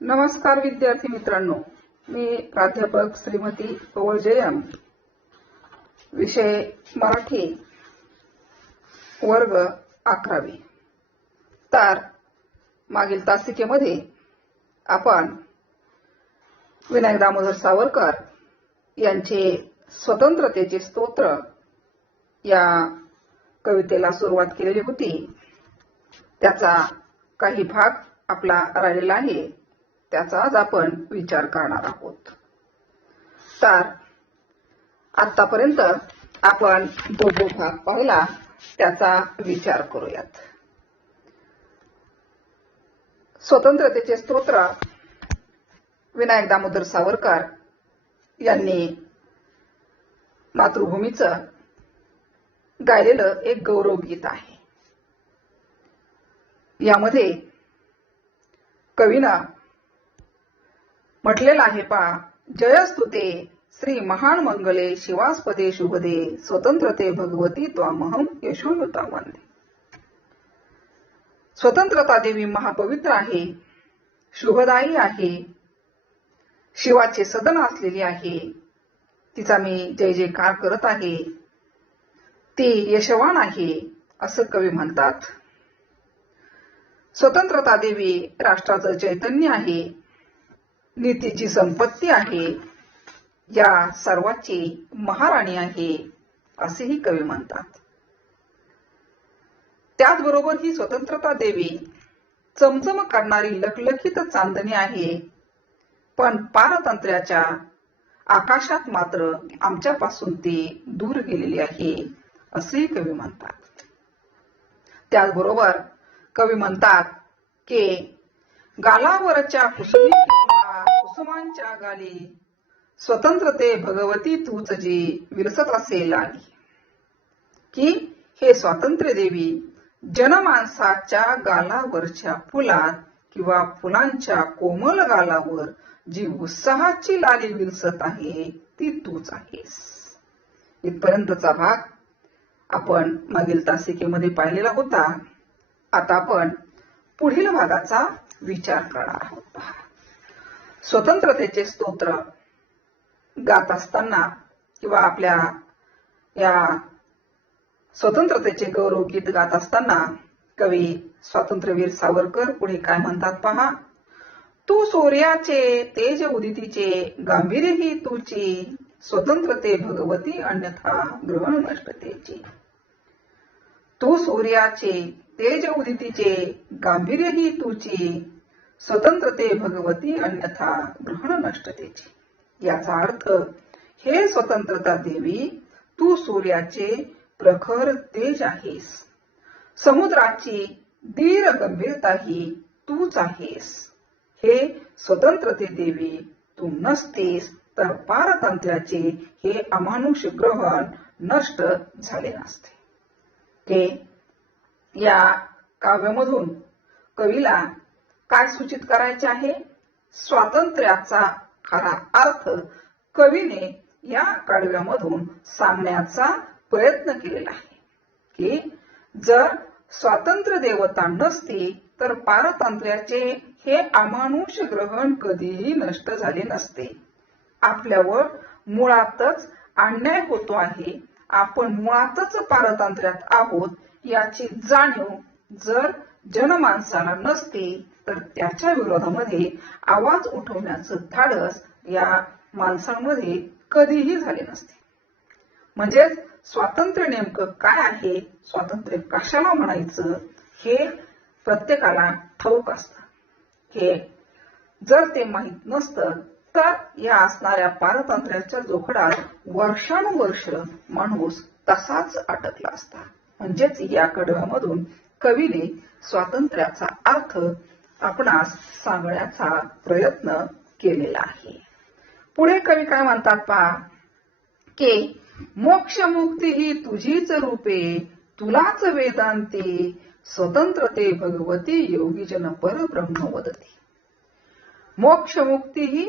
नमस्कार विद्यार्थी मित्रांनो, मी प्राध्यापक श्रीमती पवळ जयम, विषय मराठी, वर्ग 11वी. तर मागील तासिकेमध्ये आपण विनायक दामोदर सावरकर यांचे स्वतंत्रतेचे स्तोत्र या कवितेला सुरुवात केलेली होती. त्याचा काही भाग आपला राहिलेला आहे, त्याचा आज आपण विचार करणार आहोत. तर आतापर्यंत आपण जो भाग पाहिला त्याचा विचार करूयात. स्वतंत्रतेचे स्तोत्र विनायक दामोदर सावरकर यांनी मातृभूमीचं गायलेलं एक गौरव गीत आहे. यामध्ये कवीनं म्हटलेलं आहे पहा, जयस्तुते श्री महान मंगले शिवास्पदे शुभदे स्वतंत्रते भगवती त्वामहं यशोयुता वंदे. स्वतंत्रता देवी महापवित्र आहे, शुभदायी आहे, शिवाचे सदन असलेली आहे. तिचा मी जय जयकार करत आहे. ती यशवान आहे असं कवी म्हणतात. स्वतंत्रता देवी राष्ट्राचं चैतन्य आहे, नीतीची संपत्ती आहे, या सर्वाची महाराणी आहे असेही कवी म्हणतात. त्याचबरोबर ही स्वतंत्रता देवी चमचम करणारी लखलखीत चांदणी आहे, पण पारतंत्र्याच्या आकाशात मात्र आमच्यापासून ती दूर गेलेली आहे असेही कवी म्हणतात. त्याचबरोबर कवी म्हणतात की गालावरच्या कुसुमी किंवा कुसुमांच्या गाली स्वतंत्रते भगवती तूच जी विलसत असेल आली. की हे स्वातंत्र्य देवी जनमानसाच्या गालावरच्या फुलात किंवा फुलांच्या कोमल गालावर जी उत्साहाची लाली विलसत आहे ती तूच आहेस. इथपर्यंतचा भाग आपण मागील तासिकेमध्ये पाहिलेला होता. आता आपण पुढील भागाचा विचार करणार आहोत. स्वतंत्रतेचे स्तोत्र गात असताना किंवा आपल्या या स्वतंत्रतेचे गौरव गीत गात असताना कवी स्वातंत्र्यवीर सावरकर पुढे काय म्हणतात पहा. तू सूर्याचे तेज उदितीचे गांभीर्य ही तुची स्वतंत्रते भगवती अन्यथा ग्रहण नष्टतेची. तू सूर्याचे तेज उदितीचे गांभीर्य ही तुची स्वतंत्रते भगवती अन्यथा ग्रहण नष्टतेची. याचा अर्थ, हे स्वतंत्रता देवी तू सूर्याचे प्रखर तेज आहेस, समुद्राची धीर गंभीरता ही तूच आहेस. हे स्वतंत्रते देवी तू नसतीस तर पारतंत्र्याचे हे अमानुष ग्रहण नष्ट झाले नसते. हे या काव्यामधून कवीला काय सूचित करायचे आहे? स्वातंत्र्याचा खरा अर्थ कवीने या काव्यामधून सांगण्याचा प्रयत्न केलेला आहे. की जर स्वातंत्र्य देवता नसती तर पारतंत्र्याचे हे अमानुष ग्रहण कधीही नष्ट झाले नसते. आपल्यावर मुळातच अन्याय होतो आहे, आपण मुळातच पारतंत्र्यात आहोत याची जाणीव जर जनमानसाला नसते तर त्याच्या विरोधामध्ये आवाज उठवण्याचं धाडस या माणसांमध्ये कधीही झाले नसते. म्हणजे स्वातंत्र्य नेमकं काय आहे, स्वातंत्र्य कशाला म्हणायचं हे प्रत्येकाला ठाऊक असतं. हे जर ते माहीत नसतं तर या असणाऱ्या पारतंत्र्याच्या जोखडात वर्षानुवर्ष माणूस तसाच अटकला असता. म्हणजेच या कडव्यामधून कवीने स्वातंत्र्याचा अर्थ आपणास सांगण्याचा प्रयत्न केलेला आहे. पुढे कवी काय म्हणतात पहा, की मोक्ष मुक्ती ही तुझीच रूपे तुलाच वेदांते स्वतंत्रते भगवती योगीजन परब्रह्म वदती. मोक्ष मुक्ती ही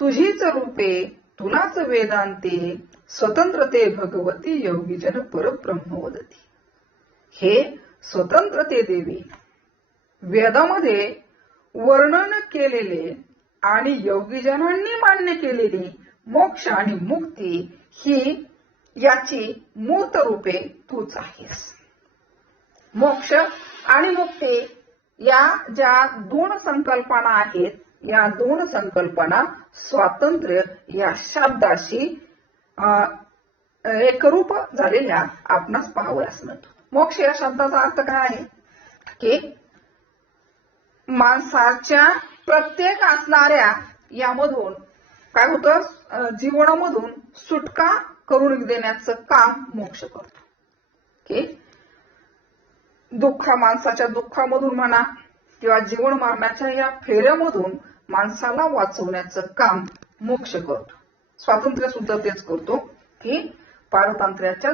तुझीच रूपे तुलाच वेदांते स्वतंत्रते भगवती योगीजन परब्रह्म वदती. हे स्वतंत्रते देवी वेदामध्ये वर्णन केलेले आणि योगीजनांनी मान्य केलेली मोक्ष आणि मुक्ती ही याची मूर्त रूपे तूच आहेस. मोक्ष आणि मुक्ती या ज्या दोन संकल्पना आहेत, या दोन संकल्पना स्वातंत्र्य या शब्दाशी एकरूप झालेल्या आपणास पाहावयास मिळतो. मोक्ष या शब्दाचा अर्थ काय आहे की माणसाच्या प्रत्येक असणाऱ्या यामधून काय होतं, जीवनामधून सुटका करून देण्याचं काम मोक्ष करतो. की माणसाच्या दुःखामधून म्हणा किंवा जीवन मारण्याच्या या फेऱ्यामधून माणसाला वाचवण्याचं काम मोक्ष करतो. स्वातंत्र्य सुद्धा तेच करतो की पारतंत्र्याच्या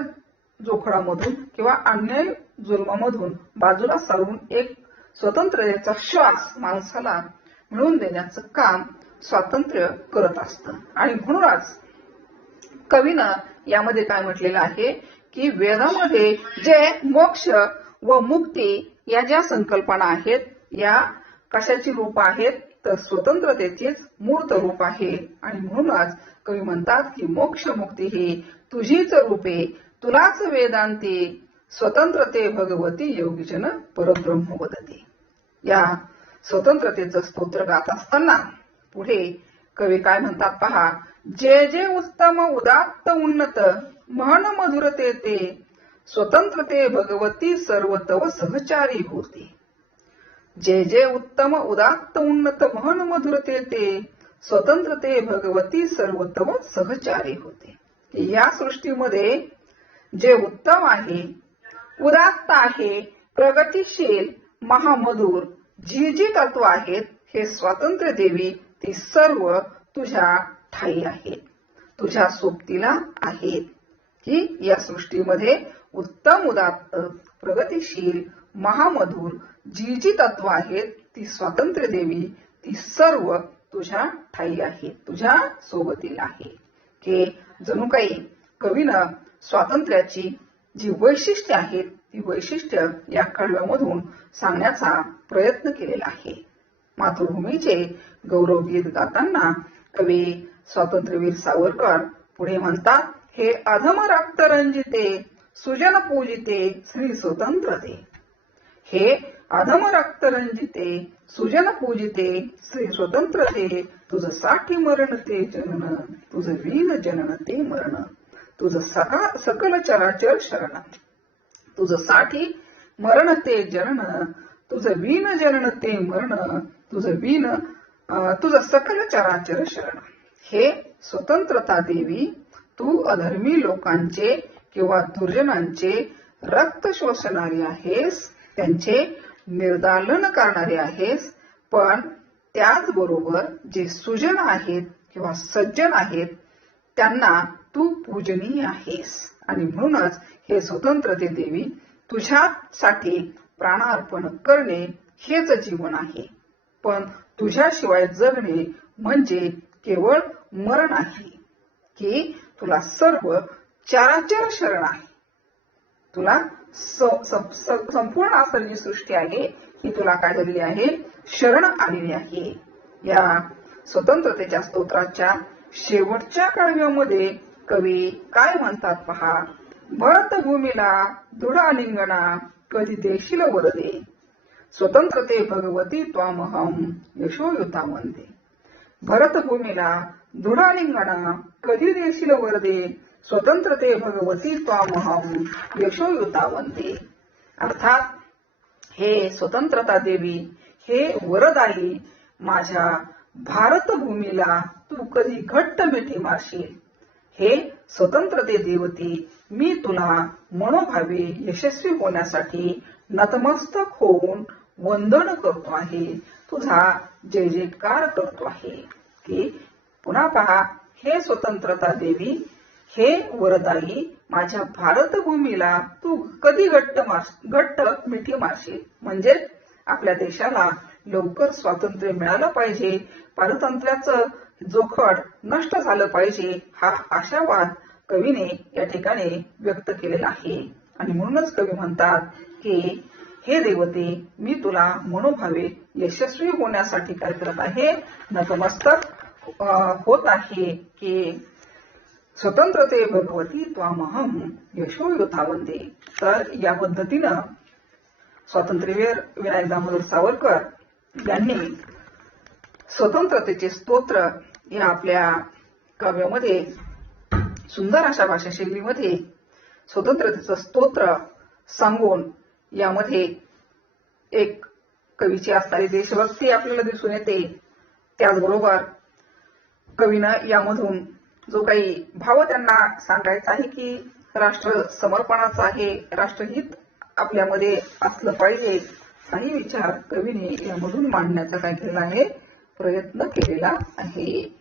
जोखडामधून किंवा अन्याय जुलमामधून बाजूला सारून एक स्वतंत्रतेचा श्वास माणसाला मिळवून देण्याचं काम स्वातंत्र्य करत असतं. आणि म्हणूनच कवीनं यामध्ये काय म्हटलेलं आहे की वेदामध्ये जे मोक्ष व मुक्ती या ज्या संकल्पना आहेत, या कशाची रूप आहेत तर स्वतंत्रतेचीच मूर्त रूप आहे. आणि म्हणूनच कवी म्हणतात की मोक्ष मुक्ती ही तुझीच रूपे, तुलाच वेदांती, स्वतंत्रते भगवती योगीजन परब्रह्म वदती. या स्वतंत्रतेचं स्तोत्र गात असताना पुढे कवी काय म्हणतात पहा. जे जे उत्तम उदात्त उन्नत महन मधुरते ते, स्वतंत्रते भगवती सर्व तव सहचारी होते. जे जे उत्तम उदात्त उन्नत महन मधुरते ते, स्वतंत्रते भगवती सर्व तव सहचारी होते. या सृष्टीमध्ये जे उत्तम आहे, उदात्त आहे, प्रगतिशील, महामधुर जी जी तत्व आहेत हे स्वातंत्र्य देवी ती सर्व तुझ्या ठाई आहेत, तुझ्या सोबतीला आहेत. की या सृष्टीमध्ये उत्तम उदात्त प्रगतिशील महामधुर जी जी तत्व आहेत ती स्वातंत्र्य देवी ती सर्व तुझ्या ठाई आहेत, तुझ्या सोबतीला आहे. की जणू काही कवीनं स्वातंत्र्याची जी वैशिष्ट्ये आहेत ती वैशिष्ट्य या कडव्यामधून सांगण्याचा प्रयत्न केलेला आहे. मातृभूमीचे गौरव गीत गाताना कवी स्वातंत्र्यवीर सावरकर पुढे म्हणतात. हे अधम रक्त रंजिते सुजन पूजिते श्री स्वतंत्रते. हे अधम रक्त रंजिते सुजन पूजिते श्री स्वतंत्रते. तुझ साठी मरण ते जनन, तुझ वीन जनन ते मरण, तुझ सकल चराचर शरण. तुझ साठी मरण ते जनन, तुझ वीन जनन ते मरण, तुझ सकल चराचर शरण. हे स्वतंत्रता देवी, तू अधर्मी लोकांचे किंवा दुर्जनांचे रक्त शोषणारी आहेस, त्यांचे निर्दालन करणारे आहेस, पण त्याचबरोबर जे सुजन आहेत किंवा सज्जन आहेत त्यांना तू पूजनीय आहेस. आणि म्हणूनच हे स्वतंत्रते देवी तुझ्यासाठी प्राणार्पण करणे हेच जीवन आहे. पण तुझ्याशिवाय जगणे म्हणजे केवळ मरण आहे. की तुला सर्व चराचर शरण आहे, तुला संपूर्ण असं जी सृष्टी आहे ही तुला काय झालेली आहे, शरण आलेली आहे. या स्वतंत्रतेच्या स्तोत्राच्या शेवटच्या कडव्यामध्ये कवी काय म्हणतात पहा. भरतभूमीला दृढ आलिंगना कधी देशील वरदे, स्वतंत्रते भगवती त्वामहम यशोयुता वंदे. भरतभूमीला दृढ आलिंगना कधी देशील वरदे, स्वतंत्रते भगवती त्वामहम यशोयुता वंदे. अर्थात हे स्वतंत्रता देवी, हे वरदायी माझ्या भारतभूमीला तू कधी घट्ट मिठी मारशील. हे स्वतंत्रते देवती, मी तुला मनोभावे यशस्वी होण्यासाठी नतमस्तक होऊन वंदन करतो आहे, तुझा जय जयकार करतो आहे. की पुन्हा पहा, हे स्वतंत्रता देवी, हे वरदायी माझ्या भारतभूमीला तू कधी घट्ट मिठी मारशील. म्हणजे आपल्या देशाला लवकर स्वातंत्र्य मिळालं पाहिजे, पारतंत्र्याचं जोखड नष्ट झालं पाहिजे, हा आशावाद कवीने या ठिकाणी व्यक्त केलेला आहे. आणि म्हणूनच कवी म्हणतात की हे देवते, मी तुला मनोभावे यशस्वी होण्यासाठी काय करत आहे, नतमस्तक होत आहे की स्वतंत्रते भगवती त्वामहम यशोयुता वंदे. तर या पद्धतीनं स्वातंत्र्यवीर विनायक दामोदर सावरकर यांनी स्वतंत्रतेचे स्तोत्र या आपल्या काव्यामध्ये सुंदर अशा भाषा शैलीमध्ये स्वतंत्रतेचं स्तोत्र सांगून यामध्ये एक कवीची असणारी देशभक्ती आपल्याला दिसून येते. त्याचबरोबर कवीनं यामधून जो काही भाव त्यांना सांगायचा आहे की राष्ट्र समर्पणाचा आहे, राष्ट्रहित आपल्यामध्ये असलं पाहिजे, काही विचार कवीने यामधून मांडण्याचा काय केला आहे, प्रयत्न केलेला आहे.